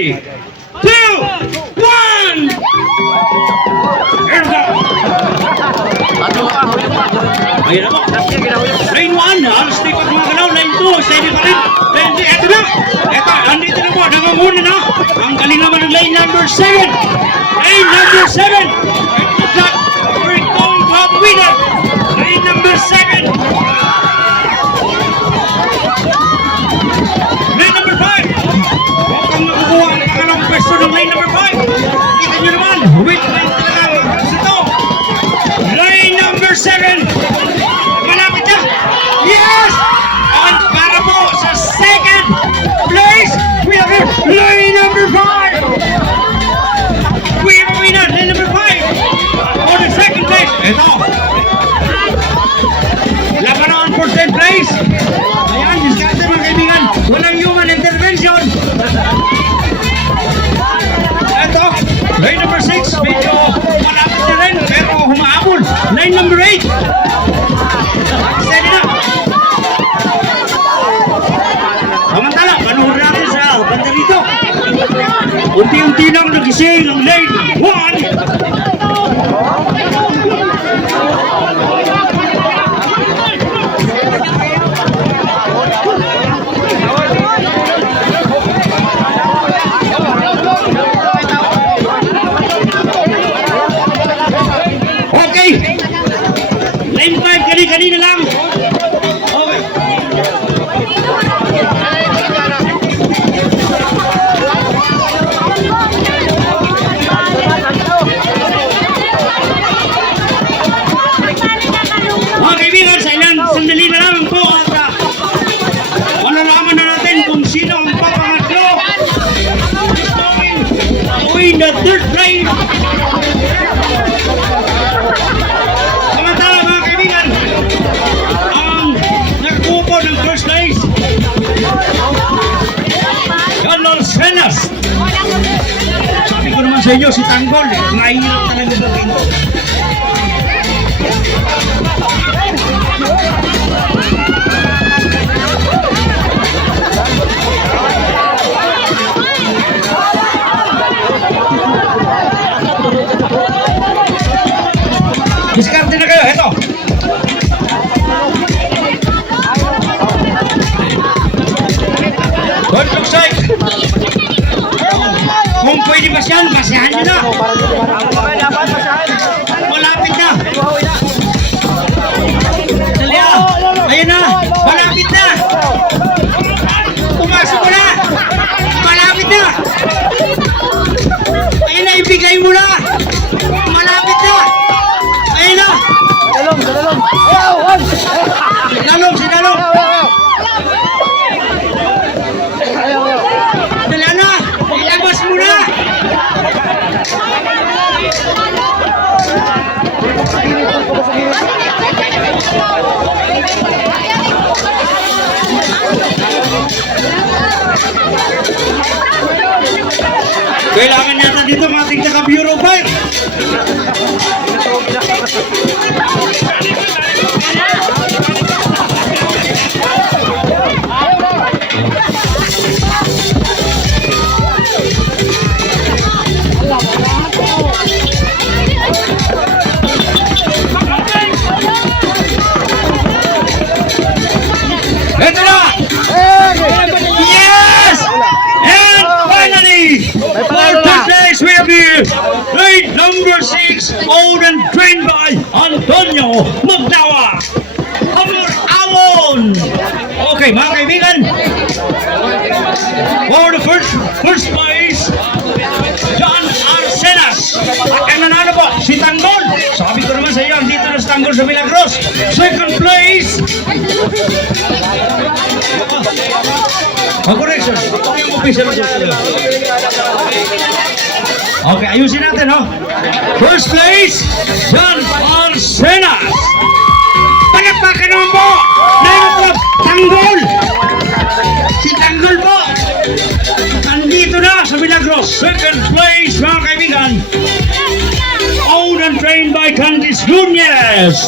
Three, two, one! Go! Ayun na po. Lane 1, halos di pa gumagalaw. Lane 2, steady pa rin. Lane 3, eto na. Eto, andito na po. Nanganguna na. Ang galing naman ng lane number 7. Lane Lane number The late one. The third place. Samantala mga kaibigan, ang nakakuha po ng first place, Carlos Venas. Sabi ko naman sa inyo, si Tanggol, eh, mahirap talaga sa ito. kasihan kasihan juga. Kailangan natin dito mga tigtakap Euro 5. Grade number six, owned and trained by Antonio Magdawa. Amor Awon! Okay, mga kaibigan, for the first first place, John Arcenas. At ang nanalo po, si Tanggol. Sabi ko naman sa iyo, dito na si Tanggol sa Milagros. Second place, Mag-correction. Ito yung official. Okay, ayusin natin, no? First place, John Arcenas. Palakpakan naman po! Nanotrop, Tanggol! Si Tanggol po! Nandito na sa Milagros. Second place, mga kaibigan. Owned and trained by Candice Nunez.